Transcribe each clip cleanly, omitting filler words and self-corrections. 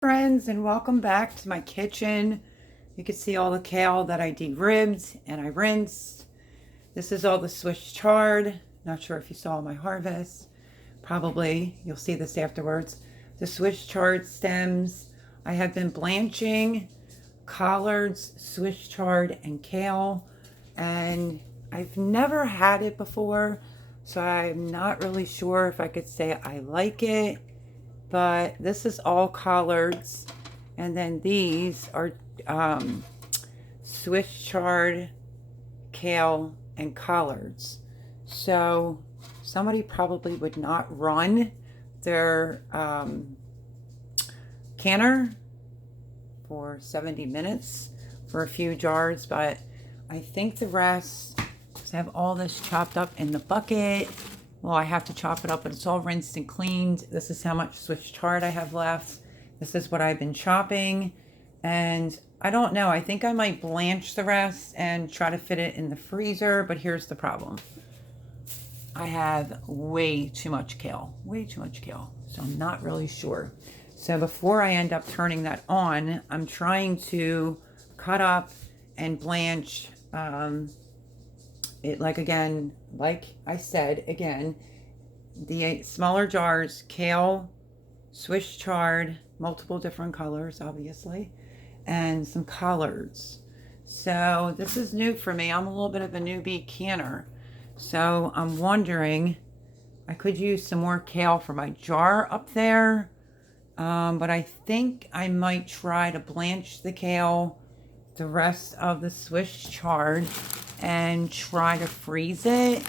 Friends, and welcome back to my kitchen. You can see all the kale that I de-ribbed and I rinsed. This is all the Swiss chard. Not sure if you saw my harvest. Probably. You'll see this afterwards. The Swiss chard stems. I have been blanching collards, Swiss chard, and kale. And I've never had it before, so I'm not really sure if I could say I like it. But this is all collards, and then these are Swiss chard, kale, and collards. So somebody probably would not run their canner for 70 minutes for a few jars, but I think the rest, because I have all this chopped up in the bucket. Well, I have to chop it up, but it's all rinsed and cleaned. This is how much Swiss chard I have left. This is what I've been chopping. And I don't know. I think I might blanch the rest and try to fit it in the freezer. But here's the problem. I have way too much kale. Way too much kale. So I'm not really sure. So before I end up turning that on, I'm trying to cut up and blanch it, like I said, the smaller jars, kale, Swiss chard, multiple different colors, obviously, and some collards. So this is new for me. I'm a little bit of a newbie canner. So I'm wondering, I could use some more kale for my jar up there. But I think I might try to blanch the kale, the rest of the Swiss chard, and try to freeze it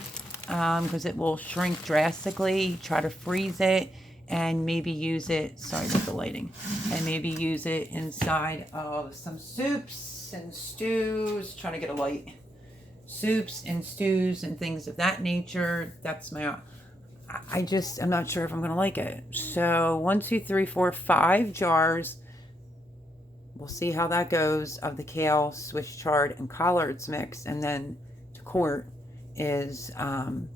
because it will shrink drastically. Try to freeze it and maybe use it, sorry about the lighting, and maybe use it inside of some soups and stews. Trying to get a light. Soups and stews and things of that nature. That's my, I'm not sure if I'm going to like it. So 1, 2, 3, 4, 5 jars. We'll see how that goes of the kale, Swiss chard, and collards mix. And then the quart is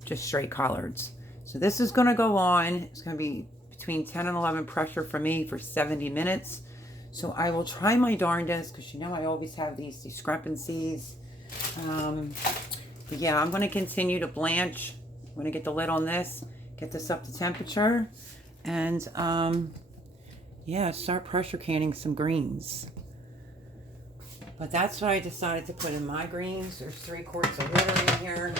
just straight collards. So this is going to go on. It's going to be between 10 and 11 pressure for me for 70 minutes. So I will try my darndest, because you know I always have these discrepancies. But yeah, I'm going to continue to blanch. I'm going to get the lid on this, get this up to temperature, and yeah, start pressure canning some greens. But that's what I decided to put in my greens. There's 3 quarts of water in here.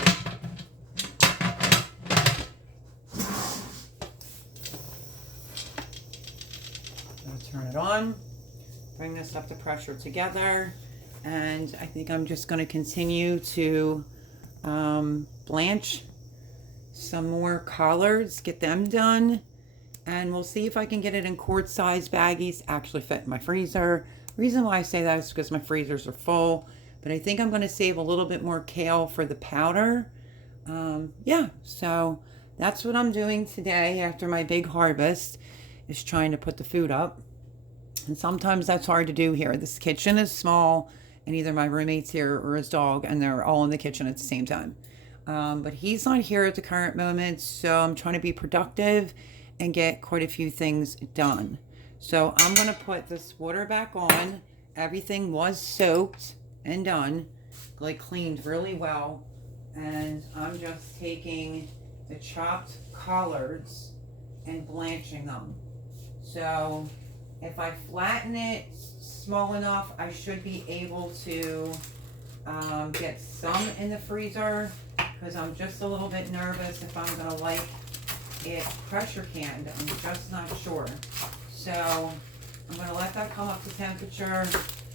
I'll turn it on, bring this up to pressure together, and I think I'm just going to continue to blanch some more collards, get them done, and we'll see if I can get it in quart size baggies, actually fit in my freezer. Reason why I say that is because my freezers are full, but I think I'm going to save a little bit more kale for the powder. Yeah, so that's what I'm doing today after my big harvest, is trying to put the food up. And sometimes that's hard to do here. This kitchen is small, and either my roommate's here or his dog, and they're all in the kitchen at the same time. But he's not here at the current moment, so I'm trying to be productive and get quite a few things done. So I'm going to put this water back on. Everything was soaked and done, like cleaned really well. And I'm just taking the chopped collards and blanching them. So if I flatten it small enough, I should be able to get some in the freezer, because I'm just a little bit nervous if I'm going to like it pressure canned. I'm just not sure. So I'm going to let that come up to temperature.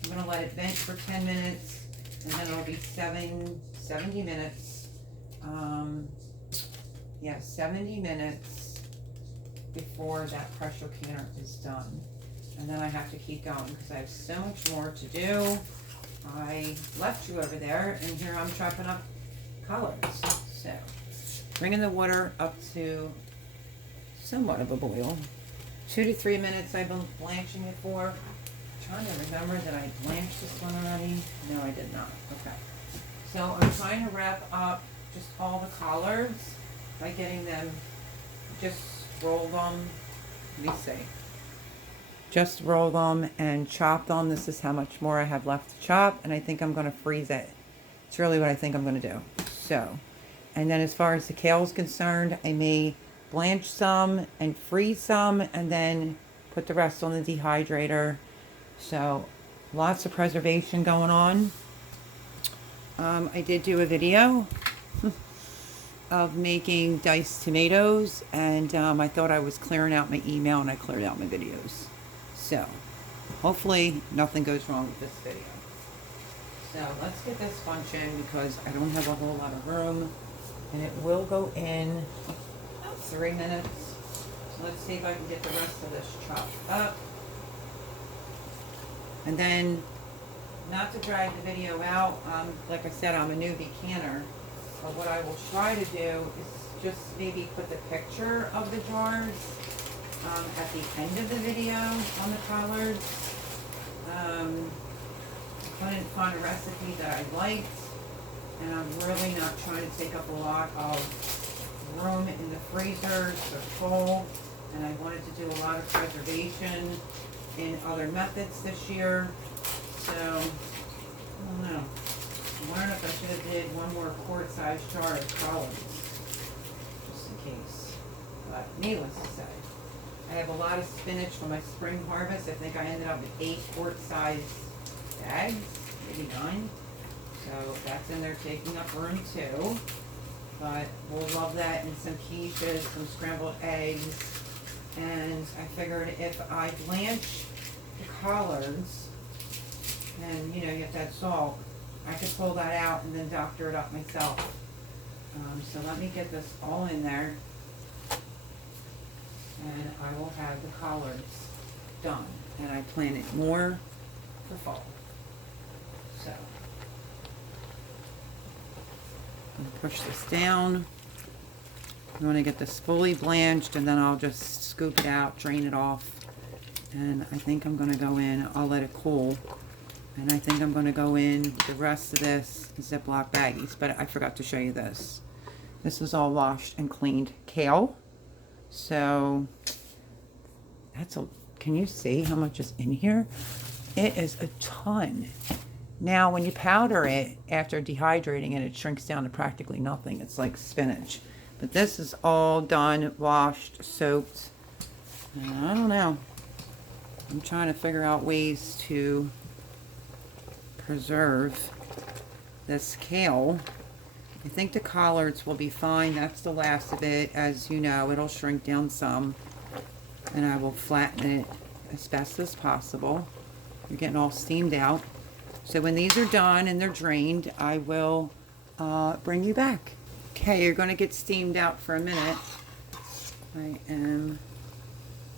I'm going to let it vent for 10 minutes, and then it'll be 70 minutes. Yeah, 70 minutes before that pressure canner is done. And then I have to keep going because I have so much more to do. I left you over there, and here I'm chopping up collards. So bringing the water up to somewhat of a boil. 2 to 3 minutes I've been blanching it for. I'm trying to remember that I blanched this one already. No, I did not. Okay. So I'm trying to wrap up just all the collards by getting them, just roll them. Let me see. just roll them and chop them. This is how much more I have left to chop, and I think I'm going to freeze it. It's really what I think I'm going to do. So, and then as far as the kale is concerned, I may blanch some and freeze some and then put the rest on the dehydrator. So lots of preservation going on. I did do a video of making diced tomatoes, and I thought I was clearing out my email, and I cleared out my videos. So hopefully nothing goes wrong with this video. So let's get this bunch in because I don't have a whole lot of room, and it will go in 3 minutes. So let's see if I can get the rest of this chopped up. And then, not to drag the video out, like I said, I'm a newbie canner, but what I will try to do is just maybe put the picture of the jars at the end of the video on the collards. I couldn't find a recipe that I liked, and I'm really not trying to take up a lot of room in the freezers. They're full, and I wanted to do a lot of preservation in other methods this year. So, I don't know. I'm wondering if I should have did one more quart-sized jar of collards, just in case. But needless to say, I have a lot of spinach from my spring harvest. I think I ended up with 8 quart-sized bags, maybe 9. So that's in there taking up room too. But we'll love that, and some quiches, some scrambled eggs. And I figured if I blanch the collards, and you know, you have to add salt, I could pull that out and then doctor it up myself. So let me get this all in there, and I will have the collards done. And I plan it more for fall. So, I'm gonna push this down. I want to get this fully blanched, and then I'll just scoop it out, drain it off. And I think I'm going to go in, I'll let it cool. And I think I'm going to go in the rest of this Ziploc baggies. But I forgot to show you this. This is all washed and cleaned kale. So, that's a, can you see how much is in here? It is a ton. Now, when you powder it, after dehydrating it, it shrinks down to practically nothing. It's like spinach. But this is all done, washed, soaked. And I don't know. I'm trying to figure out ways to preserve this kale. I think the collards will be fine. That's the last of it. As you know, it'll shrink down some. And I will flatten it as best as possible. You're getting all steamed out. So when these are done and they're drained, I will bring you back. Okay, you're going to get steamed out for a minute. I am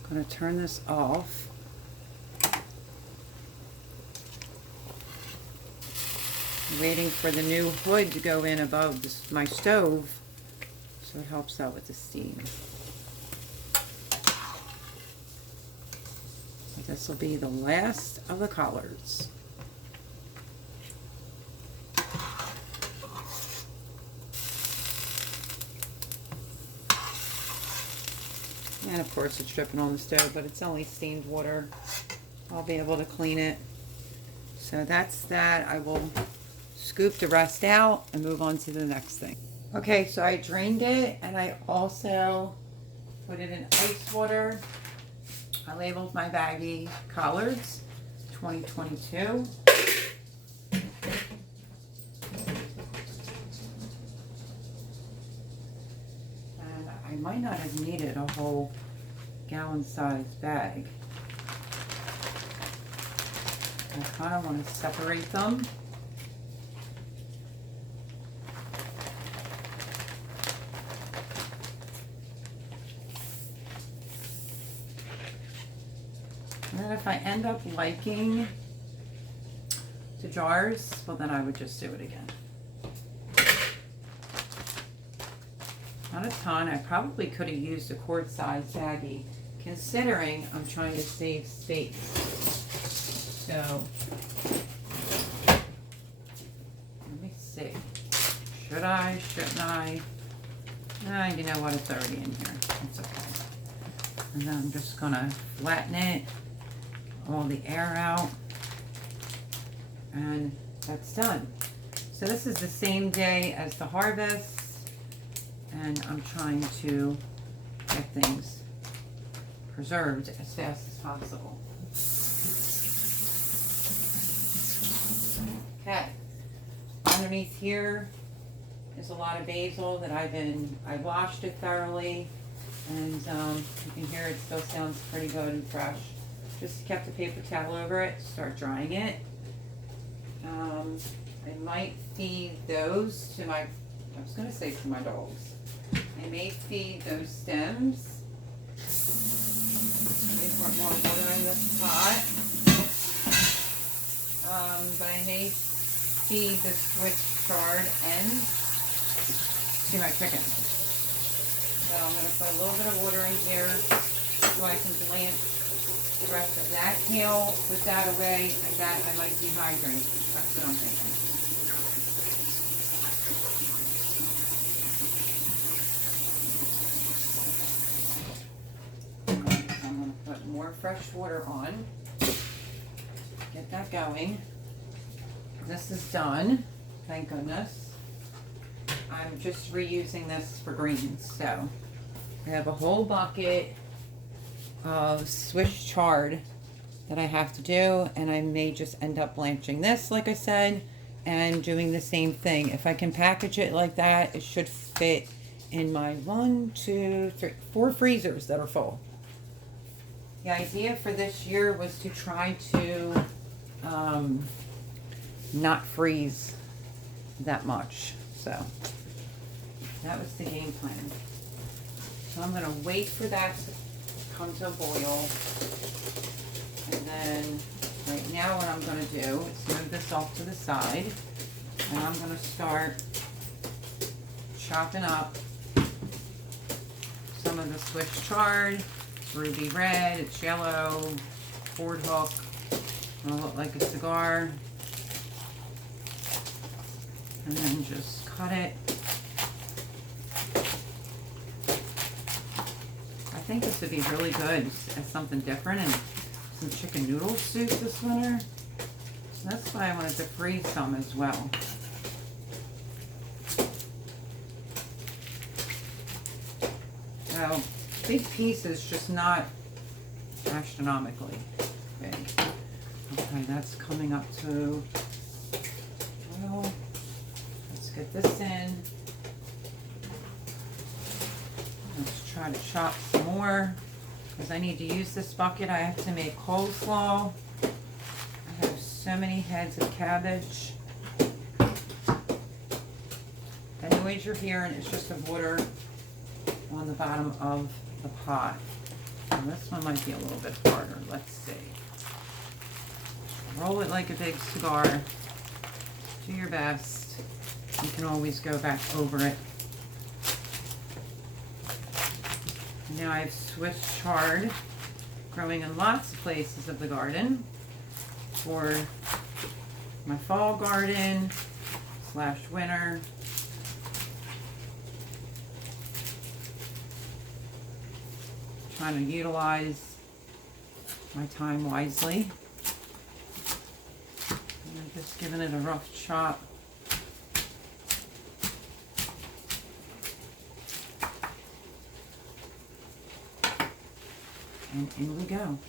going to turn this off. I'm waiting for the new hood to go in above this, my stove, so it helps out with the steam. So this will be the last of the collards. And of course it's dripping on the stove, but it's only steamed water. I'll be able to clean it. So that's that. I will scoop the rest out and move on to the next thing. Okay, so I drained it, and I also put it in ice water. I labeled my baggie collards 2022. I might not have needed a whole gallon-sized bag. I kind of want to separate them. And then if I end up liking the jars, well then I would just do it again. Not a ton. I probably could have used a quart-size baggie, considering I'm trying to save space. So, let me see. Should I? Shouldn't I? You know what? It's already in here. It's okay. And then I'm just going to flatten it all the air out, and that's done. So this is the same day as the harvest, and I'm trying to get things preserved as fast as possible. Okay, underneath here is a lot of basil that I washed it thoroughly, and you can hear it still sounds pretty good and fresh. Just kept a paper towel over it, start drying it. I might feed those to my, I was going to say to my dogs. I may feed those stems. Let me pour more water in this pot. But I may feed the Swiss chard end to my chickens. So I'm going to put a little bit of water in here so I can blanch the rest of that kale, put that away, and that I might dehydrate. That's what I'm thinking. So I'm going to put more fresh water on. Get that going. This is done, thank goodness. I'm just reusing this for greens. So I have a whole bucket of Swiss chard that I have to do, and I may just end up blanching this, like I said, and doing the same thing. If I can package it like that, it should fit in my 4 freezers that are full. The idea for this year was to try to not freeze that much. So that was the game plan. So I'm going to wait for that to come to a boil. And then right now what I'm going to do is move this off to the side. And I'm going to start chopping up some of the Swiss chard. It's ruby red, it's yellow, cord hook. It'll look like a cigar. And then just cut it. I think this would be really good as something different, and some chicken noodle soup this winter. So that's why I wanted to freeze some as well. So big pieces, just not astronomically big. Okay, that's coming up to, well, let's get this in. Let's try to chop some more, because I need to use this bucket. I have to make coleslaw. I have so many heads of cabbage. The noise you're hearing is just the water on the bottom of the pot. And this one might be a little bit harder. Let's see. Roll it like a big cigar. Do your best. You can always go back over it. Now I have Swiss chard growing in lots of places of the garden for my fall garden / winter. Trying to utilize my time wisely. And I'm just giving it a rough chop. And in we go.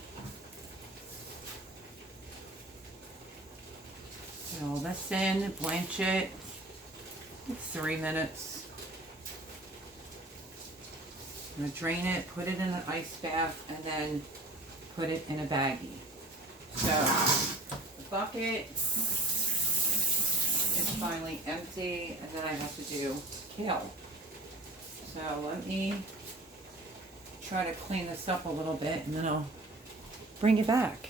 Put all this in, blanch it. It's 3 minutes. I'm going to drain it, put it in an ice bath, and then put it in a baggie. So the bucket is finally empty, and then I have to do kale. So let me try to clean this up a little bit, and then I'll bring it back.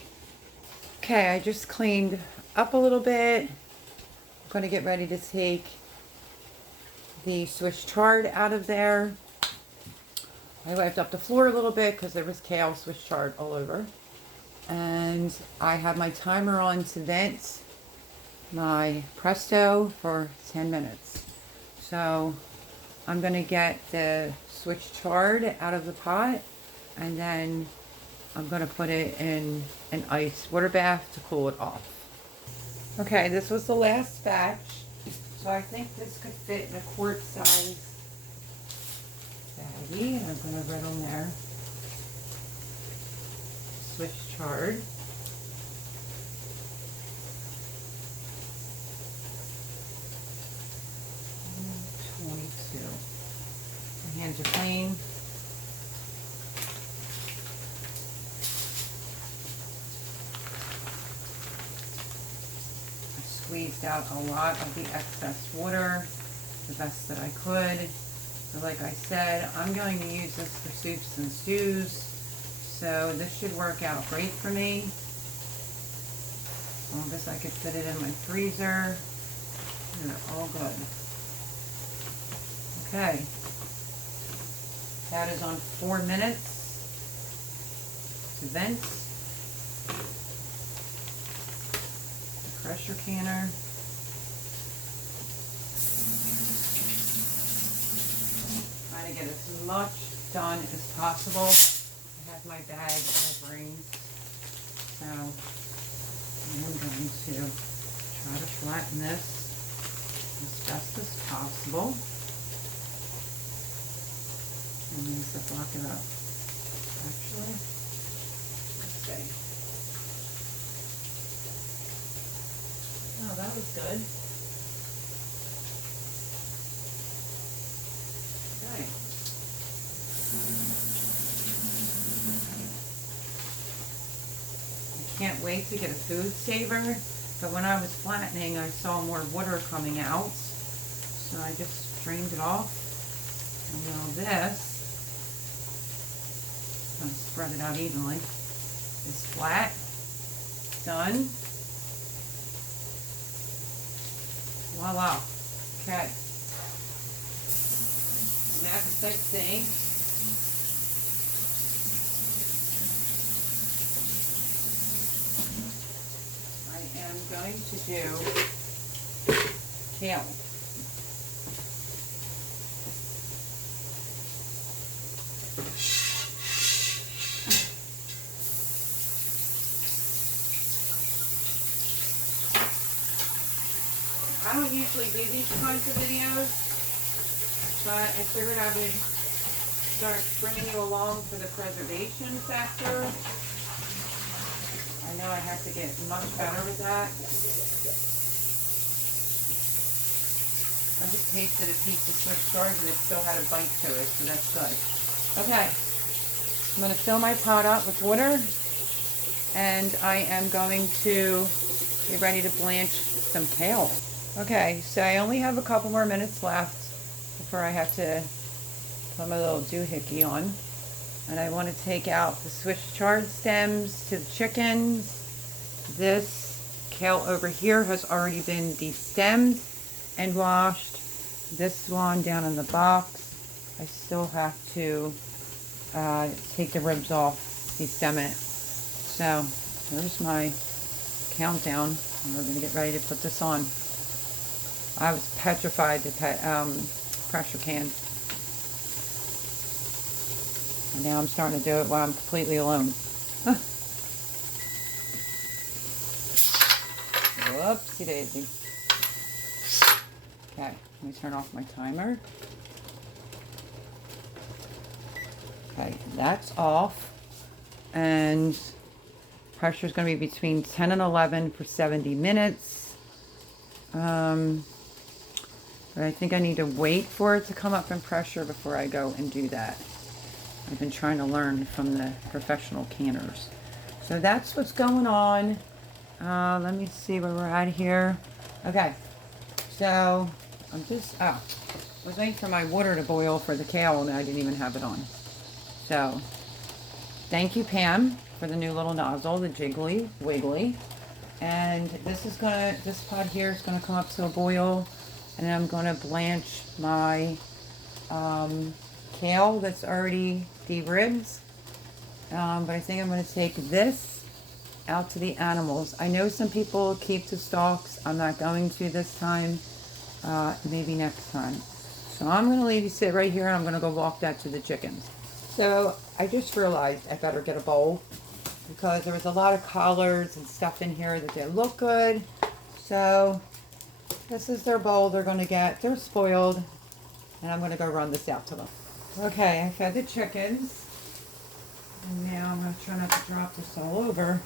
Okay, I just cleaned up a little bit. I'm going to get ready to take the Swiss chard out of there. I wiped up the floor a little bit because there was kale, Swiss chard all over. And I have my timer on to vent my Presto for 10 minutes. So I'm going to get the Swiss chard out of the pot and then I'm going to put it in an ice water bath to cool it off. Okay, this was the last batch. So I think this could fit in a quart size baggie. And I'm going to write on there Swiss chard. My hands are clean. I squeezed out a lot of the excess water, the best that I could. So like I said, I'm going to use this for soups and stews, so this should work out great for me. As long as I could fit it in my freezer, they're all good. Okay, that is on 4 minutes to vent. The pressure canner. Trying to get as much done as possible. I have my bag covering, so I am going to try to flatten this as best as possible. And then ziplock it up. Actually, let's see. Oh, that was good. Okay. I can't wait to get a food saver, but when I was flattening, I saw more water coming out, so I just drained it off. And now this, I'm going to spread it out evenly, is flat, done. Voila. Okay. Next, I think I am going to do kale. I don't usually do these kinds of videos, but I figured I would start bringing you along for the preservation factor. I know I have to get much better with that. I just tasted a piece of Swiss chard and it still had a bite to it, so that's good. Okay, I'm going to fill my pot up with water, and I am going to get ready to blanch some kale. Okay, so I only have a couple more minutes left before I have to put my little doohickey on. And I want to take out the Swiss chard stems to the chickens. This kale over here has already been destemmed and washed. This one down in the box, I still have to take the ribs off, destem it. So there's my countdown, and we're going to get ready to put this on. I was petrified to pressure can. And now I'm starting to do it while I'm completely alone. Whoopsie daisy. Okay, let me turn off my timer. Okay, that's off. And pressure is going to be between 10 and 11 for 70 minutes. But I think I need to wait for it to come up in pressure before I go and do that. I've been trying to learn from the professional canners. So that's what's going on. Let me see where we're at here. Okay, so I'm just, I was waiting for my water to boil for the kale and I didn't even have it on. So, thank you Pam for the new little nozzle, the Jiggly Wiggly. And this pot here is gonna come up to a boil, and then I'm gonna blanch my kale that's already de-ribbed. But I think I'm gonna take this out to the animals. I know some people keep the stalks. I'm not going to this time. Maybe next time. So I'm gonna leave you sit right here, and I'm gonna go walk that to the chickens. So I just realized I better get a bowl because there was a lot of collards and stuff in here that didn't look good. So this is their bowl they're going to get. They're spoiled, and I'm going to go run this out to them. Okay, I fed the chickens, and now I'm going to try not to drop this all over.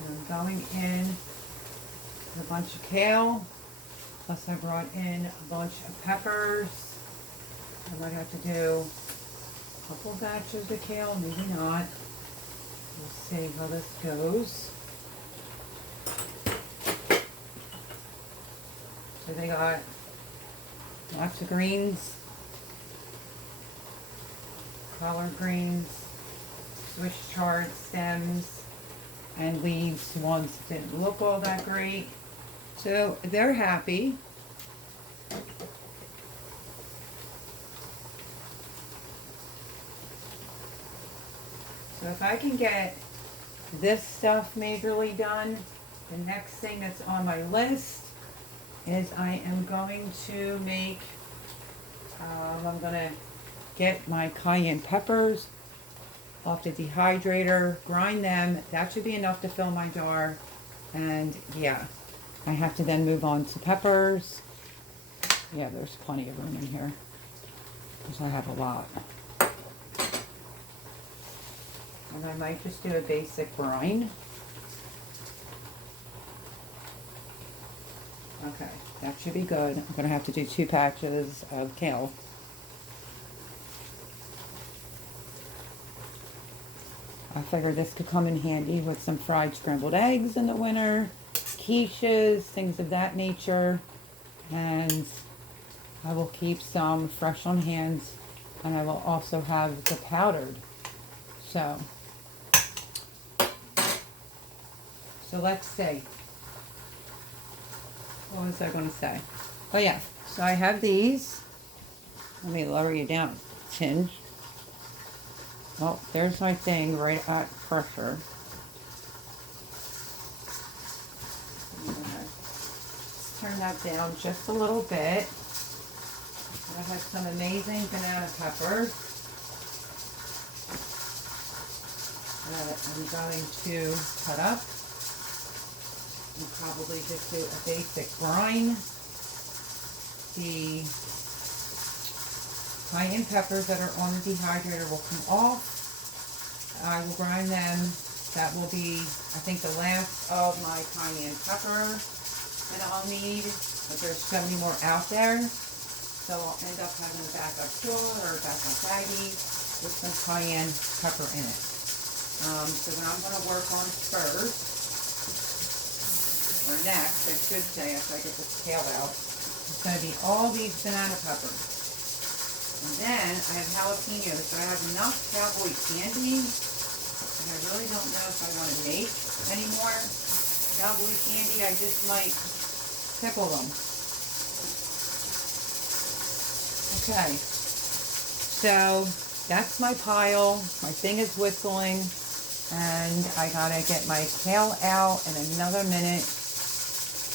And I'm going in with a bunch of kale, plus I brought in a bunch of peppers. I might have to do a couple batches of kale, maybe not. We'll see how this goes. So they got lots of greens, collard greens, Swiss chard stems, and leaves. Ones that didn't look all that great. So they're happy. So if I can get this stuff majorly done, the next thing that's on my list is I am going to make, I'm going to get my cayenne peppers off the dehydrator, grind them. That should be enough to fill my jar. And yeah, I have to then move on to peppers. Yeah, there's plenty of room in here because I have a lot. And I might just do a basic brine. Okay, that should be good. I'm going to have to do 2 patches of kale. I figured this could come in handy with some fried scrambled eggs in the winter, quiches, things of that nature. And I will keep some fresh on hand, and I will also have the powdered. So let's see. What was I going to say? Oh yeah, so I have these. Let me lower you down, tinge. Well, there's my thing right at pressure. Let's turn that down just a little bit. I have some amazing banana peppers that I'm going to cut up. And probably just do a basic brine. The cayenne peppers that are on the dehydrator will come off. I will grind them. That will be, I think, the last of my cayenne pepper that I'll need. But there's so many more out there. So I'll end up having a backup jar or a backup baggie with some cayenne pepper in it. So what I'm going to work on first, or next, I should say, after I get this kale out, it's going to be all these banana peppers. And then I have jalapenos, so I have enough cowboy candy, and I really don't know if I want to make any more cowboy candy. I just might pickle them. Okay, so that's my pile. My thing is whistling, and I gotta get my kale out in another minute.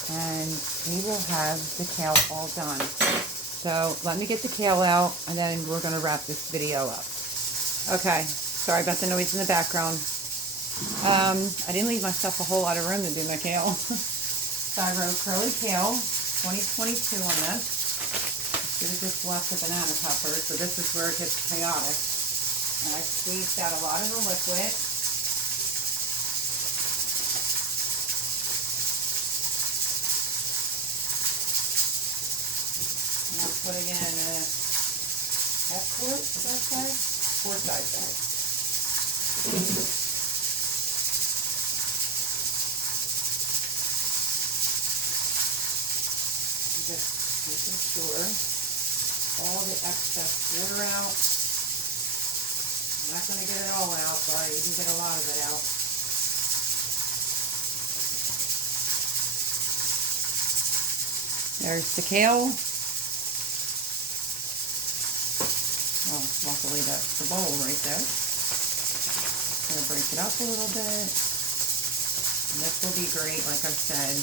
And we will have the kale all done. So let me get the kale out, and then we're going to wrap this video up. Okay, sorry about the noise in the background. I didn't leave myself a whole lot of room to do my kale. So I wrote curly kale 2022 on this. Should have just left the banana peppers, so this is where it gets chaotic. And I squeezed out a lot of the liquid. Putting in a half quart, is that size? Quart size bag. Just making sure all the excess water out. I'm not going to get it all out, but you can get a lot of it out. There's the kale. Oh, luckily that's the bowl right there. I'm going to break it up a little bit. And this will be great, like I said,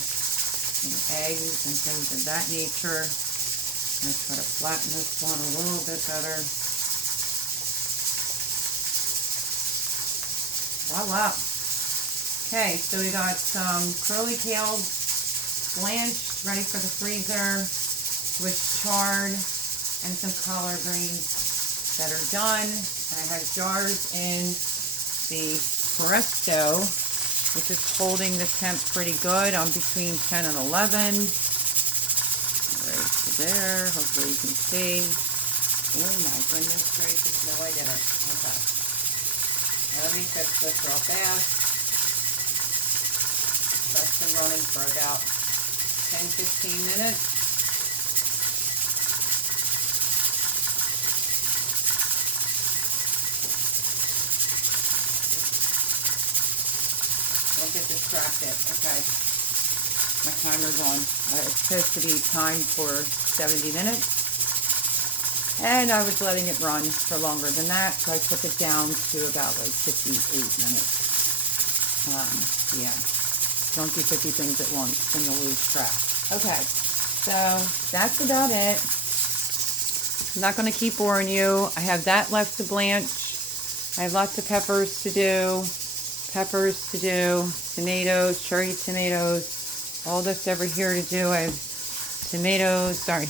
in eggs and things of that nature. I'm going to try to flatten this one a little bit better. Voila. Okay, so we got some curly kale blanched, ready for the freezer, with chard and some collard greens that are done. And I have jars in the Presto, which is holding the temp pretty good. I'm between 10 and 11. Right to there. Hopefully you can see. Oh my goodness gracious. No, I didn't. Okay. Let me fix this real fast. That's been running for about 10-15 minutes. Don't get distracted. Okay. My timer's on. It's supposed to be timed for 70 minutes. And I was letting it run for longer than that, so I took it down to about like 58 minutes. Yeah. Don't do 50 things at once, then you'll lose track. Okay. So that's about it. I'm not going to keep boring you. I have that left to blanch. I have lots of peppers to do. Tomatoes, cherry tomatoes, all this over here to do. I have tomatoes, sorry,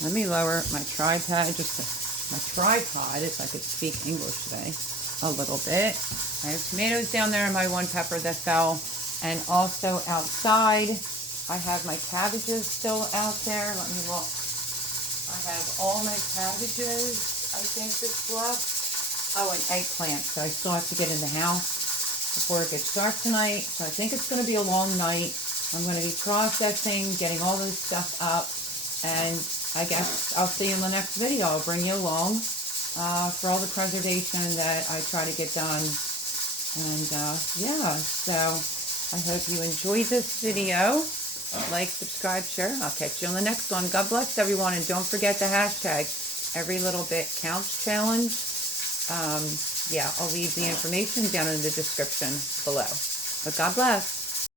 let me lower my tripod, my tripod, if I could speak English today, a little bit. I have tomatoes down there and my one pepper that fell, and also outside, I have my cabbages still out there. Let me look. I have all my cabbages, I think that's left. Oh, an eggplant, so I still have to get in the house before it gets dark tonight. So I think it's going to be a long night. I'm going to be processing, getting all this stuff up, and I guess I'll see you in the next video. I'll bring you along for all the preservation that I try to get done. And yeah, so I hope you enjoyed this video. Like, subscribe, share. I'll catch you on the next one. God bless everyone, and don't forget the hashtag Every Little Bit Counts Challenge. Yeah, I'll leave the information down in the description below. But God bless.